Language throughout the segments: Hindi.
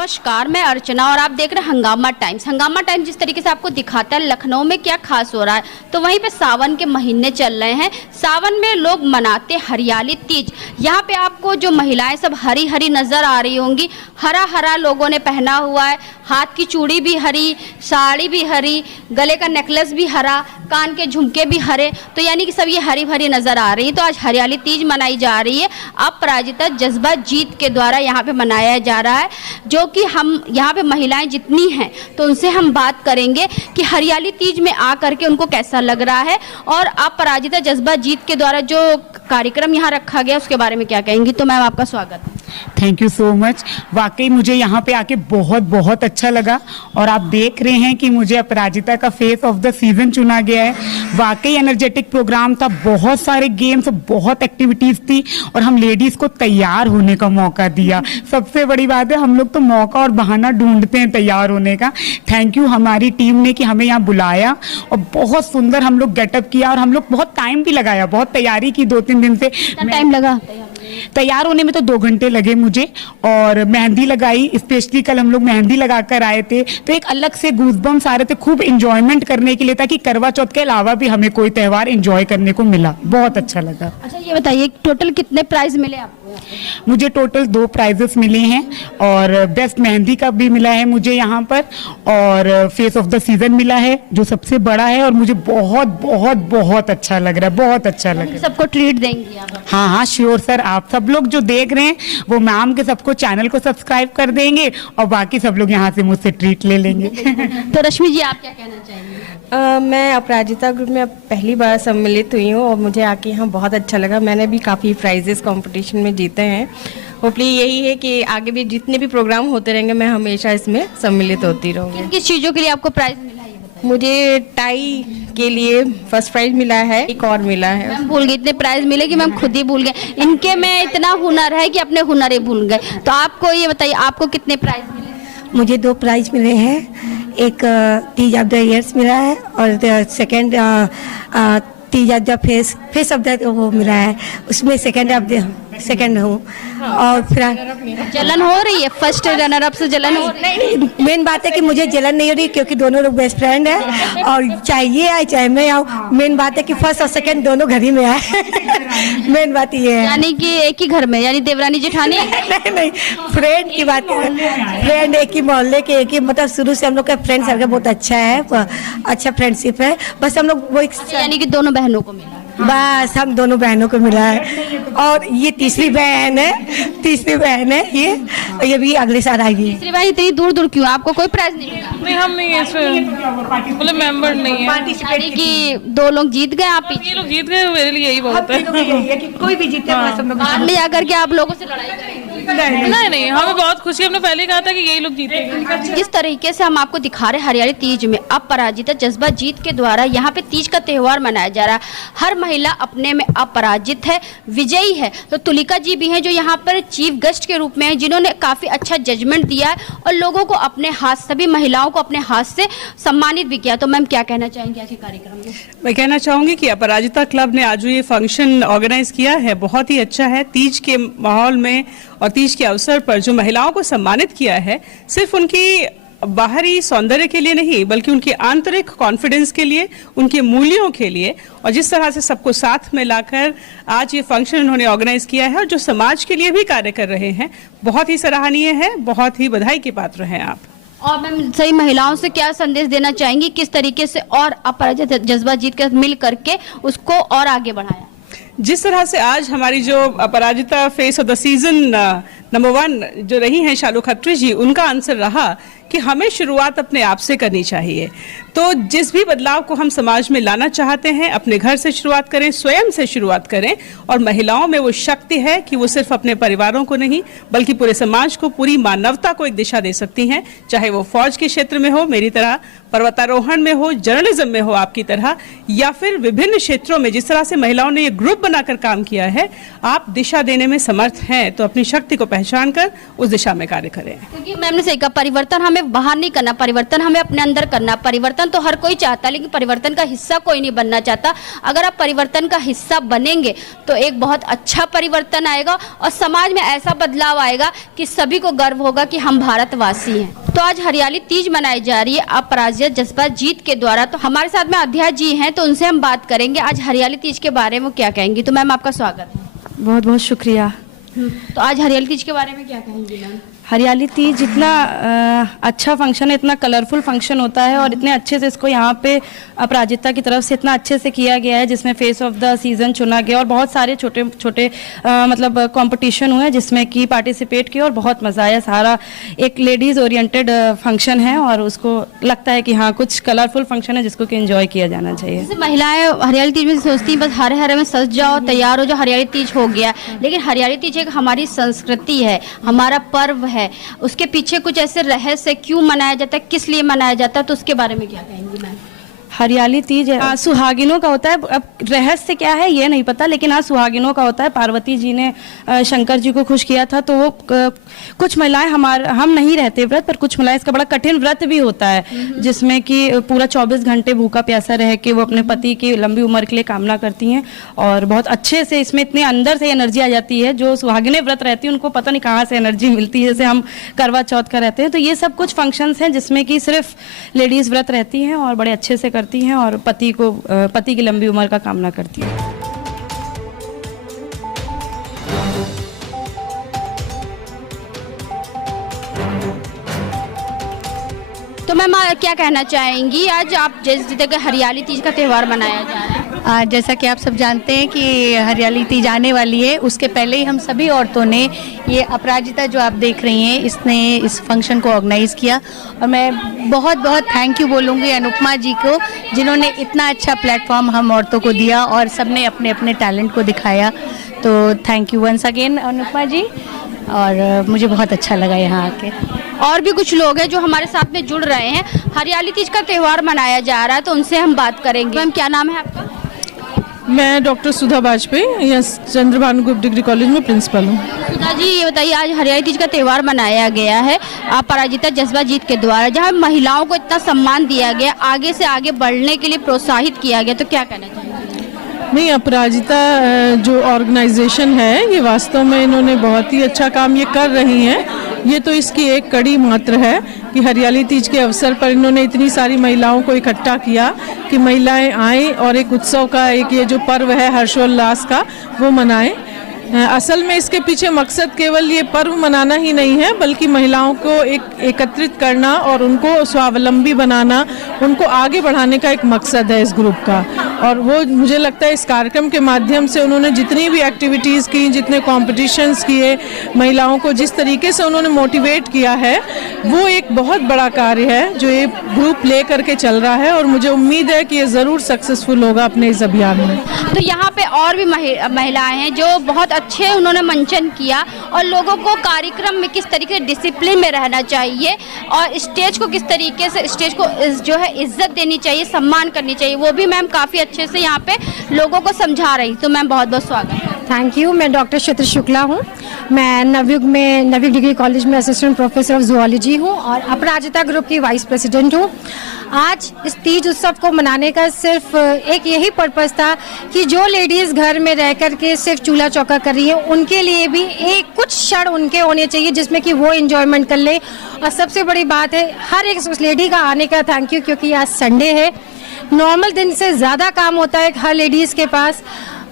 नमस्कार, मैं अर्चना और आप देख रहे हैं हंगामा टाइम्स। हंगामा टाइम्स जिस तरीके से आपको दिखाता है लखनऊ में क्या खास हो रहा है, तो वहीं पे सावन के महीने चल रहे हैं। सावन में लोग मनाते हरियाली तीज। यहाँ पे आपको जो महिलाएं सब हरी हरी नज़र आ रही होंगी, हरा हरा लोगों ने पहना हुआ है, हाथ की चूड़ी भी हरी, साड़ी भी हरी, गले का नेकलेस भी हरा, कान के झुमके भी हरे, तो यानी कि सब ये हरी भरी नज़र आ रही है। तो आज हरियाली तीज मनाई जा रही है, अपराजिता जज्बा जीत के द्वारा यहाँ पे मनाया जा रहा है, जो कि हम यहाँ पे महिलाएं जितनी हैं तो उनसे हम बात करेंगे कि हरियाली तीज में आ करके उनको कैसा लग रहा है और अपराजिता जज्बा जीत के द्वारा जो कार्यक्रम यहाँ रखा गया उसके बारे में क्या कहेंगी। तो मैम आपका स्वागत है। Thank you so much. वाकई मुझे यहाँ पे आके बहुत बहुत अच्छा लगा और आप देख रहे हैं कि मुझे अपराजिता का फेस ऑफ द सीजन चुना गया है। वाकई एनर्जेटिक प्रोग्राम था, बहुत सारे गेम्स, बहुत एक्टिविटीज थी और हम लेडीज को तैयार होने का मौका दिया। सबसे बड़ी बात है, हम लोग तो मौका और बहाना ढूंढते हैं तैयार होने का। थैंक यू हमारी टीम ने कि हमें यहाँ बुलाया और बहुत सुंदर हम लोग गेटअप किया और हम लोग बहुत टाइम भी लगाया, बहुत तैयारी की 2-3 दिन से। टाइम लगा तैयार होने में तो 2 घंटे लगे मुझे और मेहंदी लगाई, स्पेशली कल हम लोग मेहंदी लगा कर आए थे, तो एक अलग से गूज़बम्स आ रहे थे, खूब इंजॉयमेंट करने के लिए, ताकि करवा चौथ के अलावा भी हमें कोई त्यौहार इंजॉय करने को मिला। बहुत अच्छा लगा। अच्छा ये बताइए टोटल कितने प्राइज मिले आपको? मुझे टोटल 2 प्राइजेस मिले हैं और बेस्ट मेहंदी का भी मिला है मुझे यहाँ पर और फेस ऑफ द सीजन मिला है जो सबसे बड़ा है और मुझे बहुत बहुत बहुत अच्छा लग रहा है, बहुत अच्छा लग रहा है। सबको ट्रीट देंगी आप? हाँ हाँ श्योर सर, आप सब लोग जो देख रहे हैं वो मैम के सबको चैनल को सब्सक्राइब कर देंगे और बाकी सब लोग यहाँ से मुझसे ट्रीट ले लेंगे। तो रश्मि जी आप क्या कहना चाहेंगे? मैं अपराजिता ग्रुप में अब पहली बार सम्मिलित हुई हूँ और मुझे आके यहाँ बहुत अच्छा लगा। मैंने भी काफ़ी प्राइजेस कंपटीशन में जीते हैं। होपली यही है कि आगे भी जितने भी प्रोग्राम होते रहेंगे मैं हमेशा इसमें सम्मिलित होती रहूँगी। किस चीज़ों के लिए आपको प्राइज मिला है? मुझे टाई के लिए फर्स्ट प्राइज मिला है, एक और मिला है। मैम भूल गई, इतने प्राइज मिले कि मैम खुद ही भूल गए। इनके में इतना हुनर है कि अपने हुनर ही भूल गए। तो आपको ये बताइए आपको कितने प्राइज मिले? मुझे 2 प्राइज मिले हैं, एक तीज ऑफ द ईयर्स मिला है और second Teej of the face of the वो मिला है, उसमें सेकंड हूँ। और फिर जलन हो रही है? फर्स्ट रनर अप से जलन हो रही है? नहीं, मेन बात है कि मुझे जलन नहीं हो रही क्योंकि दोनों लोग बेस्ट फ्रेंड हैं और चाहे ये आए चाहे मैं आऊँ, मेन बात है कि फर्स्ट और सेकंड दोनों घर ही में आए। मेन बात ये है। यानी कि एक ही घर में, यानी देवरानी जेठानी? नहीं, फ्रेंड की बात है। फ्रेंड एक ही मोहल्ले के, एक ही, मतलब शुरू से हम लोग का फ्रेंड सर्कल बहुत अच्छा है, अच्छा फ्रेंडशिप है। बस हम लोग वो यानी कि दोनों बहनों को मिला? बस हम दोनों बहनों को मिला है और ये तीसरी बहन है ये भी अगले साल आएगी। तीसरी बहन इतनी दूर दूर क्यों? आपको कोई प्राइज नहीं मिला? नहीं, हम नहीं है इसमें मेंबर नहीं है। यानी कि 2 लोग जीत गए, आप ये लोग जीत गए, मेरे लिए यही बहुत है। कि कोई भी जीते बस हम लोग बाद में जाकर के आप लोगों से लड़ाई करेंगे? नहीं, हमें बहुत खुशी, हमने पहले कहा था कि यही लोग जीतेंगे। जिस तरीके से हम आपको दिखा रहे हरियाली तीज में अपराजिता जज्बा जीत के द्वारा यहाँ पे तीज का त्यौहार मनाया जा रहा है। हर महिला अपने में अपराजित है, विजयी है। तो तुलिका जी भी हैं जो यहाँ पर चीफ गेस्ट के रूप में हैं, जिन्होंने काफ़ी अच्छा जजमेंट दिया है और लोगों को अपने हाथ, सभी महिलाओं को अपने हाथ से सम्मानित भी किया। तो मैम क्या कहना चाहेंगे आज के कार्यक्रम में? मैं कहना चाहूँगी कि अपराजिता क्लब ने आज ये फंक्शन ऑर्गेनाइज किया है, बहुत ही अच्छा है। तीज के माहौल में और तीज के अवसर पर जो महिलाओं को सम्मानित किया है, सिर्फ उनकी बाहरी सौंदर्य के लिए नहीं बल्कि उनके आंतरिक कॉन्फिडेंस के लिए, उनके मूल्यों के लिए, और जिस तरह से सबको साथ में लाकर आज ये फंक्शन उन्होंने ऑर्गेनाइज किया है और जो समाज के लिए भी कार्य कर रहे हैं, बहुत ही सराहनीय है। बहुत ही बधाई के पात्र हैं आप। और मैम सही महिलाओं से क्या संदेश देना चाहेंगी, किस तरीके से और अपराजिता जज्बा जीत कर मिल करके उसको और आगे बढ़ाया? जिस तरह से आज हमारी जो Aparajita face of the season number 1 जो रही हैं शालू खत्री जी, उनका आंसर रहा कि हमें शुरुआत अपने आप से करनी चाहिए। तो जिस भी बदलाव को हम समाज में लाना चाहते हैं, अपने घर से शुरुआत करें, स्वयं से शुरुआत करें। और महिलाओं में वो शक्ति है कि वो सिर्फ अपने परिवारों को नहीं बल्कि पूरे समाज को, पूरी मानवता को एक दिशा दे सकती हैं। चाहे वो फौज के क्षेत्र में हो मेरी तरह, पर्वतारोहण में हो, जर्नलिज्म में हो आपकी तरह, या फिर विभिन्न क्षेत्रों में जिस तरह से महिलाओं ने ये ग्रुप बनाकर काम किया है, आप दिशा देने में समर्थ हैं। तो अपनी शक्ति को पहचान कर उस दिशा में कार्य करें। क्योंकि मैम ने सही कहा, परिवर्तन हमें हमें बाहर नहीं करना, परिवर्तन हमें अपने अंदर करना। परिवर्तन तो हर कोई चाहता है, लेकिन परिवर्तन का हिस्सा कोई नहीं बनना चाहता। अगर आप परिवर्तन का हिस्सा बनेंगे तो एक बहुत अच्छा परिवर्तन आएगा और समाज में ऐसा बदलाव आएगा कि सभी को गर्व होगा कि हम भारतवासी हैं। तो आज हरियाली तीज मनाई जा रही है अपराजिता जज्बा जीत के द्वारा। तो हमारे साथ में अध्या जी हैं, तो उनसे हम बात करेंगे आज हरियाली तीज के बारे में क्या कहेंगी। तो मैम आपका स्वागत है। बहुत बहुत शुक्रिया। तो आज हरियाली तीज के बारे में क्या कहेंगी मैम? हरियाली तीज इतना अच्छा फंक्शन है, इतना कलरफुल फंक्शन होता है और इतने अच्छे से इसको यहाँ पे अपराजिता की तरफ से इतना अच्छे से किया गया है, जिसमें फेस ऑफ द सीज़न चुना गया और बहुत सारे छोटे छोटे मतलब कंपटीशन हुए जिसमें कि पार्टिसिपेट किया और बहुत मज़ा आया। सारा एक लेडीज़ ओरिएंटेड फंक्शन है और उसको लगता है कि हाँ कुछ कलरफुल फंक्शन है जिसको कि एंजॉय किया जाना चाहिए। जैसे महिलाएं हरियाली तीज में सोचती हैं बस हरे हरे में सज जाओ, तैयार हो जाओ, हरियाली तीज हो गया, लेकिन हरियाली तीज एक हमारी संस्कृति है, हमारा पर्व है। उसके पीछे कुछ ऐसे रहस्य, क्यों मनाया जाता है, किस लिए मनाया जाता है, तो उसके बारे में क्या कहेंगी मैम? हरियाली तीज सुहागिनों का होता है। अब रहस्य क्या है ये नहीं पता, लेकिन हाँ सुहागिनों का होता है। पार्वती जी ने शंकर जी को खुश किया था, तो वो कुछ महिलाएं हम नहीं रहते व्रत, पर कुछ महिलाएं इसका बड़ा कठिन व्रत भी होता है जिसमें कि पूरा 24 घंटे भूखा प्यासा रह के वो अपने पति की लंबी उम्र के लिए कामना करती हैं और बहुत अच्छे से इसमें इतने अंदर से एनर्जी आ जाती है। जो सुहागिनें व्रत रहती हैं उनको पता नहीं कहाँ से एनर्जी मिलती है, जैसे हम करवा चौथ का रहते हैं। तो ये सब कुछ फंक्शंस हैं जिसमें कि सिर्फ लेडीज़ व्रत रहती हैं और बड़े अच्छे से करती हैं और पति की लंबी उम्र का कामना करती हैं। तो मैम क्या कहना चाहेंगी, आज आप जिस जगह हरियाली तीज का त्यौहार मनाया जा रहा है? जैसा कि आप सब जानते हैं कि हरियाली तीज आने वाली है, उसके पहले ही हम सभी औरतों ने ये अपराजिता जो आप देख रही हैं इसने इस फंक्शन को ऑर्गेनाइज़ किया और मैं बहुत बहुत थैंक यू बोलूँगी अनुपमा जी को, जिन्होंने इतना अच्छा प्लेटफॉर्म हम औरतों को दिया और सबने अपने अपने टैलेंट को दिखाया। तो thank you once again Anupama ji, और मुझे बहुत अच्छा लगा यहाँ आके। और भी कुछ लोग हैं जो हमारे साथ में जुड़ रहे हैं, हरियाली तीज का त्यौहार मनाया जा रहा है, तो उनसे हम बात करेंगे। मैम क्या नाम है आपका? मैं डॉक्टर सुधा वाजपेयी, यहाँ चंद्रभानु गुप्त डिग्री कॉलेज में प्रिंसिपल हूँ। सुधा जी ये बताइए, आज हरियाली तीज का त्यौहार मनाया गया है अपराजिता जज्बा जीत के द्वारा, जहाँ महिलाओं को इतना सम्मान दिया गया, आगे से आगे बढ़ने के लिए प्रोत्साहित किया गया, तो क्या कहना चाहिए? नहीं, अपराजिता जो ऑर्गेनाइजेशन है ये वास्तव में इन्होंने बहुत ही अच्छा काम ये कर रही हैं। ये तो इसकी एक कड़ी मात्र है कि हरियाली तीज के अवसर पर इन्होंने इतनी सारी महिलाओं को इकट्ठा किया कि महिलाएं आएँ और एक उत्सव का, एक ये जो पर्व है हर्षोल्लास का, वो मनाएं। असल में इसके पीछे मकसद केवल ये पर्व मनाना ही नहीं है, बल्कि महिलाओं को एकत्रित करना और उनको स्वावलंबी बनाना, उनको आगे बढ़ाने का एक मकसद है इस ग्रुप का। और वो मुझे लगता है इस कार्यक्रम के माध्यम से उन्होंने जितनी भी एक्टिविटीज़ की, जितने कॉम्पिटिशन्स किए, महिलाओं को जिस तरीके से उन्होंने मोटिवेट किया है, वो एक बहुत बड़ा कार्य है जो ये ग्रुप ले करके चल रहा है और मुझे उम्मीद है कि ये ज़रूर सक्सेसफुल होगा अपने इस अभियान में। तो यहाँ पे और भी महिलाएं हैं जो बहुत अच्छे उन्होंने मंचन किया और लोगों को कार्यक्रम में किस तरीके से डिसिप्लिन में रहना चाहिए और स्टेज को किस तरीके से, स्टेज को जो है इज्जत देनी चाहिए, सम्मान करनी चाहिए, वो भी मैम काफ़ी अच्छे से यहाँ पे लोगों को समझा रही। तो मैम बहुत बहुत स्वागत है। Thank you. मैं डॉक्टर क्षेत्र शुक्ला हूँ। मैं नवयुग डिग्री कॉलेज में असिस्टेंट प्रोफेसर ऑफ जूलॉजी हूँ और अपराजिता ग्रुप की वाइस प्रेसिडेंट हूँ। आज इस तीज उत्सव को मनाने का सिर्फ एक यही पर्पस था कि जो लेडीज़ घर में रह कर के सिर्फ चूल्हा चौका कर रही है, उनके लिए भी एक कुछ क्षण उनके होने चाहिए जिसमें कि वो एंजॉयमेंट कर ले। और सबसे बड़ी बात है हर एक उस लेडी का आने का थैंक यू, क्योंकि आज संडे है, नॉर्मल दिन से ज़्यादा काम होता है हर लेडीज़ के पास,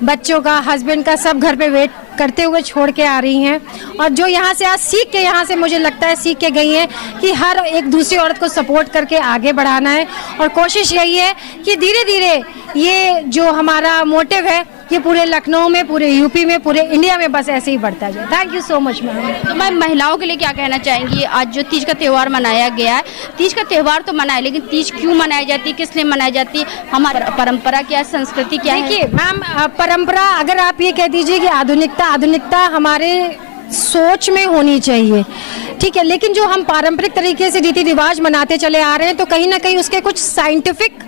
बच्चों का, हस्बैंड का, सब घर पे वेट करते हुए छोड़ के आ रही हैं। और जो यहाँ से आज सीख के, यहाँ से मुझे लगता है सीख के गई हैं कि हर एक दूसरी औरत को सपोर्ट करके आगे बढ़ाना है। और कोशिश यही है कि धीरे धीरे ये जो हमारा मोटिव है ये पूरे लखनऊ में, पूरे यूपी में, पूरे इंडिया में बस ऐसे ही बढ़ता जाए। Thank you so much ma'am. तो मैं महिलाओं के लिए क्या कहना चाहेंगी, आज जो तीज का त्यौहार मनाया गया है, तीज का त्यौहार तो मनाए, लेकिन तीज क्यों मनाई जाती है, किस लिए मनाई जाती है, हमारी परंपरा क्या है, संस्कृति क्या है? देखिए मैम, परंपरा अगर आप ये कह दीजिए कि आधुनिकता हमारे सोच में होनी चाहिए, ठीक है, लेकिन जो हम पारंपरिक तरीके से रीति रिवाज मनाते चले आ रहे हैं तो कहीं ना कहीं उसके कुछ साइंटिफिक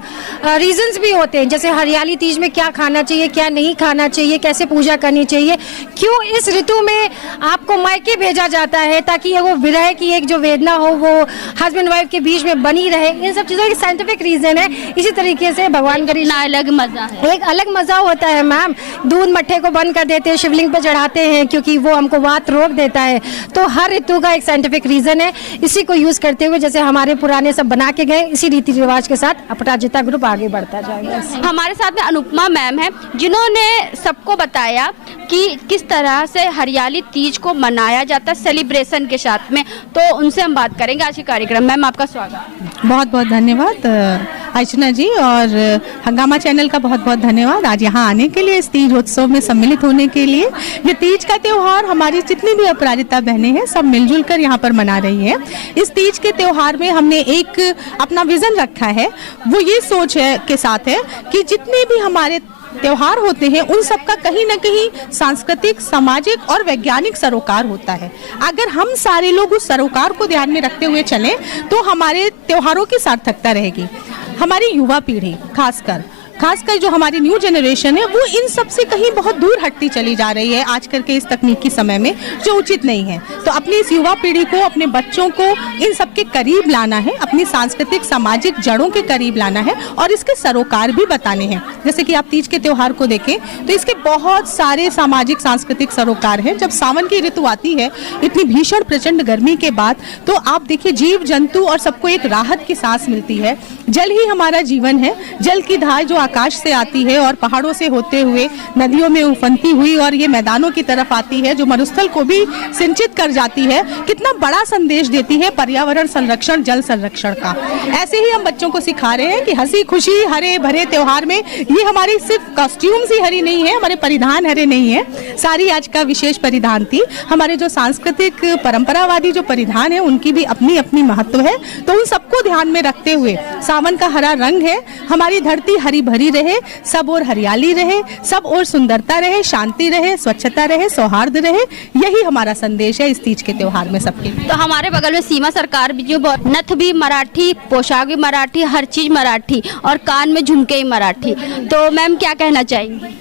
रीजंस भी होते हैं, जैसे हरियाली तीज में क्या खाना चाहिए, क्या नहीं खाना चाहिए, कैसे पूजा करनी चाहिए, क्यों इस ऋतु में आपको मायके भेजा जाता है ताकि वो विरह की एक जो वेदना हो वो हस्बैंड वाइफ के बीच में बनी रहे। इन सब चीज़ों की साइंटिफिक रीजन है। इसी तरीके से भगवान गणेश अलग मजा है, एक अलग मजा होता है मैम। दूध मट्ठे को बंद कर देते हैं, शिवलिंग पे चढ़ाते हैं क्योंकि वो हमको वात रोक देता है। तो हर ऋतु का एक साइंटिफिक रीजन है। इसी को यूज करते हुए जैसे हमारे पुराने सब बना के गए, इसी रीति रिवाज के साथ अपराजिता ग्रुप आगे बढ़ता जाएगा। हमारे साथ में अनुपमा मैम है जिन्होंने सबको बताया कि किस तरह से हरियाली तीज को मनाया जाता है सेलिब्रेशन के साथ में। तो उनसे हम बात करेंगे आज के कार्यक्रम। मैम आपका स्वागत। बहुत बहुत धन्यवाद अर्चना जी, और हंगामा चैनल का बहुत बहुत धन्यवाद आज यहाँ आने के लिए, इस तीज उत्सव में सम्मिलित होने के लिए। ये तीज का त्यौहार हमारी जितनी भी अपराजिता बहनें हैं सब मिलजुल कर यहाँ पर मना रही हैं। इस तीज के त्यौहार में हमने एक अपना विजन रखा है, वो ये सोच है के साथ है कि जितने भी हमारे त्योहार होते हैं उन सब का कहीं ना कहीं सांस्कृतिक, सामाजिक और वैज्ञानिक सरोकार होता है। अगर हम सारे लोग उस सरोकार को ध्यान में रखते हुए चलें तो हमारे त्योहारों की सार्थकता रहेगी। हमारी युवा पीढ़ी खासकर जो हमारी न्यू जनरेशन है वो इन सब से कहीं बहुत दूर हटती चली जा रही है आजकल के इस तकनीकी समय में, जो उचित नहीं है। तो अपनी इस युवा पीढ़ी को, अपने बच्चों को इन सब के करीब लाना है, अपनी सांस्कृतिक सामाजिक जड़ों के करीब लाना है और इसके सरोकार भी बताने हैं। जैसे कि आप तीज के त्यौहार को देखें तो इसके बहुत सारे सामाजिक सांस्कृतिक सरोकार हैं। जब सावन की ऋतु आती है इतनी भीषण प्रचंड गर्मी के बाद, तो आप देखिए जीव जंतु और सबको एक राहत की सांस मिलती है। जल ही हमारा जीवन है। जल की धार जो आकाश से आती है और पहाड़ों से होते हुए नदियों में उफनती हुई और ये मैदानों की तरफ आती है, जो मरुस्थल को भी सिंचित कर जाती है, कितना बड़ा संदेश देती है पर्यावरण संरक्षण, जल संरक्षण का। ऐसे ही हम बच्चों को सिखा रहे हैं कि हंसी खुशी हरे भरे त्योहार में ये हमारी सिर्फ कॉस्ट्यूम्स ही हरी नहीं है, हमारे परिधान हरे नहीं है। साड़ी आज का विशेष परिधान थी। हमारे जो सांस्कृतिक परंपरावादी जो परिधान है उनकी भी अपनी अपनी महत्व है। तो उन सबको ध्यान में रखते हुए सावन का हरा रंग है, हमारी धरती हरी भरी रहे, सब और हरियाली रहे, सब और सुंदरता रहे, शांति रहे, स्वच्छता रहे, सौहार्द रहे, यही हमारा संदेश है इस तीज के त्योहार में सबके। तो हमारे बगल में सीमा सरकार भी, जो नथ भी मराठी, पोशाक भी मराठी, हर चीज मराठी और कान में झुमके ही मराठी। तो मैम क्या कहना चाहेंगी?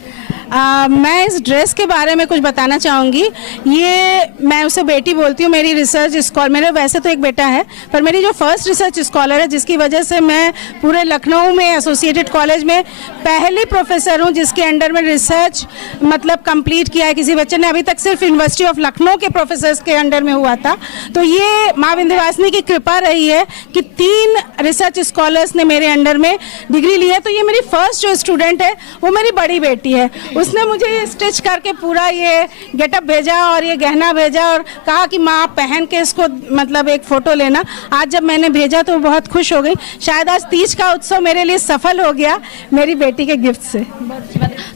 मैं इस ड्रेस के बारे में कुछ बताना चाहूँगी। ये मैं उसे बेटी बोलती हूँ, मेरी रिसर्च स्कॉलर, मेरे वैसे तो एक बेटा है पर मेरी जो फर्स्ट रिसर्च स्कॉलर है, जिसकी वजह से मैं पूरे लखनऊ में एसोसिएटेड कॉलेज में पहली प्रोफेसर हूँ जिसके अंडर में रिसर्च मतलब कंप्लीट किया है किसी बच्चे ने। अभी तक सिर्फ यूनिवर्सिटी ऑफ लखनऊ के प्रोफेसर्स के अंडर में हुआ था। तो ये माँ विंध्यवासिनी की कृपा रही है कि 3 रिसर्च स्कॉलर्स ने मेरे अंडर में डिग्री ली है। तो ये मेरी फर्स्ट जो स्टूडेंट है वो मेरी बड़ी बेटी है। उसने मुझे ये स्टिच करके पूरा ये गेटअप भेजा और ये गहना भेजा और कहा कि माँ आप पहन के इसको मतलब एक फ़ोटो लेना। आज जब मैंने भेजा तो बहुत खुश हो गई। शायद आज तीज का उत्सव मेरे लिए सफल हो गया मेरी बेटी के गिफ्ट से।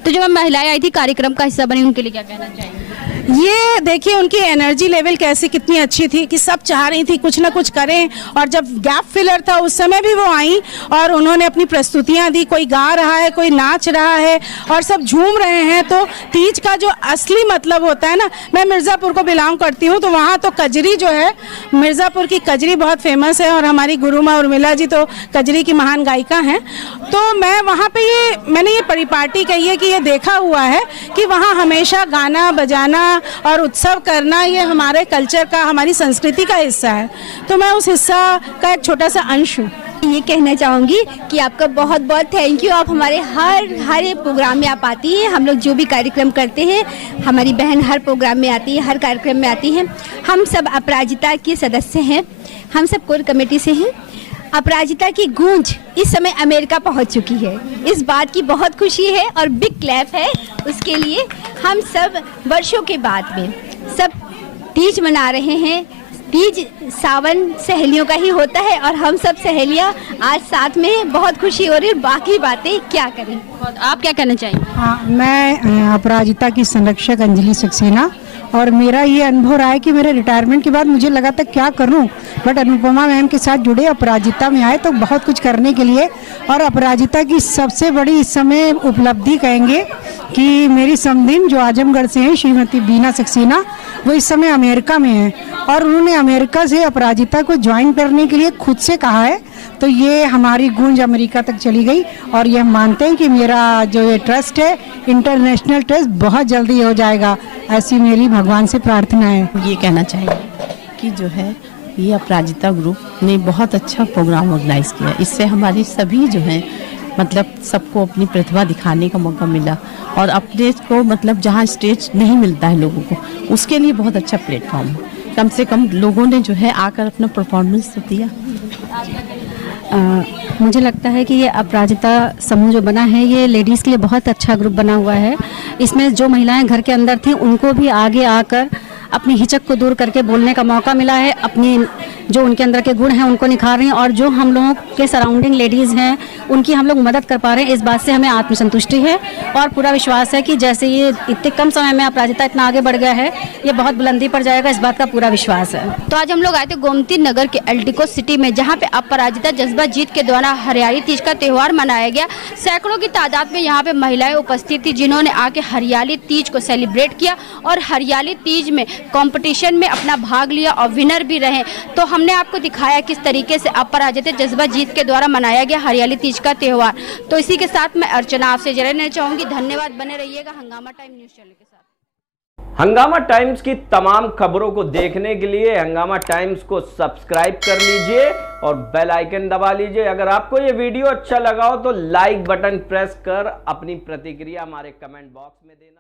तो जो महिलाएं आई थी कार्यक्रम का हिस्सा बनी, उनके लिए क्या कहना चाहिए? ये देखिए उनकी एनर्जी लेवल कैसी कितनी अच्छी थी कि सब चाह रही थी कुछ ना कुछ करें। और जब गैप फिलर था उस समय भी वो आई और उन्होंने अपनी प्रस्तुतियां दी। कोई गा रहा है, कोई नाच रहा है और सब झूम रहे हैं। तो तीज का जो असली मतलब होता है ना, मैं मिर्ज़ापुर को बिलोंग करती हूँ तो वहाँ तो कजरी जो है, मिर्ज़ापुर की कजरी बहुत फेमस है और हमारी गुरु माँ उर्मिला जी तो कजरी की महान गायिका हैं। तो मैं वहाँ पे मैंने ये परिपाटी कही है कि ये देखा हुआ है कि वहाँ हमेशा गाना बजाना और उत्सव करना ये हमारे कल्चर का, हमारी संस्कृति का हिस्सा है। तो मैं उस हिस्सा का एक छोटा सा अंश हूँ। ये कहना चाहूँगी कि आपका बहुत बहुत थैंक यू। आप हमारे हर एक प्रोग्राम में आप आती हैं। हम लोग जो भी कार्यक्रम करते हैं, हमारी बहन हर प्रोग्राम में आती है, हर कार्यक्रम में आती हैं। हम सब अपराजिता के सदस्य हैं, हम सब कोर कमेटी से हैं। अपराजिता की गूंज इस समय अमेरिका पहुंच चुकी है, इस बात की बहुत खुशी है और बिग क्लैप है उसके लिए। हम सब वर्षों के बाद में सब तीज मना रहे हैं। तीज सावन सहेलियों का ही होता है और हम सब सहेलियां आज साथ में, बहुत खुशी हो रही है। बाकी बातें क्या करें, आप क्या कहना चाहेंगे? हाँ, मैं अपराजिता की संरक्षक अंजलि सक्सेना, और मेरा ये अनुभव रहा है कि मेरे रिटायरमेंट के बाद मुझे लगा था क्या करूं, बट अनुपमा मैम के साथ जुड़े, अपराजिता में आए तो बहुत कुछ करने के लिए। और अपराजिता की सबसे बड़ी इस समय उपलब्धि कहेंगे कि मेरी समधिन जो आजमगढ़ से हैं, श्रीमती बीना सक्सेना, वो इस समय अमेरिका में हैं और उन्होंने अमेरिका से अपराजिता को ज्वाइन करने के लिए खुद से कहा है। तो ये हमारी गूंज अमेरिका तक चली गई और ये मानते हैं कि मेरा जो ये ट्रस्ट है, इंटरनेशनल ट्रस्ट, बहुत जल्दी हो जाएगा, ऐसी मेरी भगवान से प्रार्थना है। ये कहना चाहिए कि जो है ये अपराजिता ग्रुप ने बहुत अच्छा प्रोग्राम ऑर्गेनाइज किया। इससे हमारी सभी जो है मतलब सबको अपनी प्रतिभा दिखाने का मौका मिला और अपने को मतलब जहाँ स्टेज नहीं मिलता है लोगों को, उसके लिए बहुत अच्छा प्लेटफॉर्म है। कम से कम लोगों ने जो है आकर अपना परफॉर्मेंस तो दिया। मुझे लगता है कि ये अपराजिता समूह जो बना है ये लेडीज़ के लिए बहुत अच्छा ग्रुप बना हुआ है। इसमें जो महिलाएं घर के अंदर थीं उनको भी आगे आकर अपनी हिचक को दूर करके बोलने का मौका मिला है, अपनी जो उनके अंदर के गुण हैं उनको निखार रही हैं और जो हम लोगों के सराउंडिंग लेडीज़ हैं उनकी हम लोग मदद कर पा रहे हैं। इस बात से हमें आत्मसंतुष्टि है और पूरा विश्वास है कि जैसे ये इतने कम समय में अपराजिता इतना आगे बढ़ गया है, ये बहुत बुलंदी पर जाएगा, इस बात का पूरा विश्वास है। तो आज हम लोग आए थे गोमती नगर के एल्टिको सिटी में, जहाँ पे अपराजिता जज्बा जीत के द्वारा हरियाली तीज का त्यौहार मनाया गया। सैकड़ों की तादाद में यहाँ पे महिलाएं उपस्थित थी जिन्होंने आके हरियाली तीज को सेलिब्रेट किया और हरियाली तीज में कंपटीशन में अपना भाग लिया और विनर भी रहे। तो हमने आपको दिखाया किस तरीके से अपराजिता जज्बा जीत के द्वारा मनाया गया हरियाली तीज का त्यौहार। तो इसी के साथ मैं अर्चना आपसे जरा लेना चाहूंगी, धन्यवाद। बने रहिएगा हंगामा टाइम न्यूज चैनल के साथ। हंगामा टाइम्स की तमाम खबरों को देखने के लिए हंगामा टाइम्स को सब्सक्राइब कर लीजिए और बेल आइकन दबा लीजिए। अगर आपको ये वीडियो अच्छा लगा हो तो लाइक बटन प्रेस कर अपनी प्रतिक्रिया हमारे कमेंट बॉक्स में देना।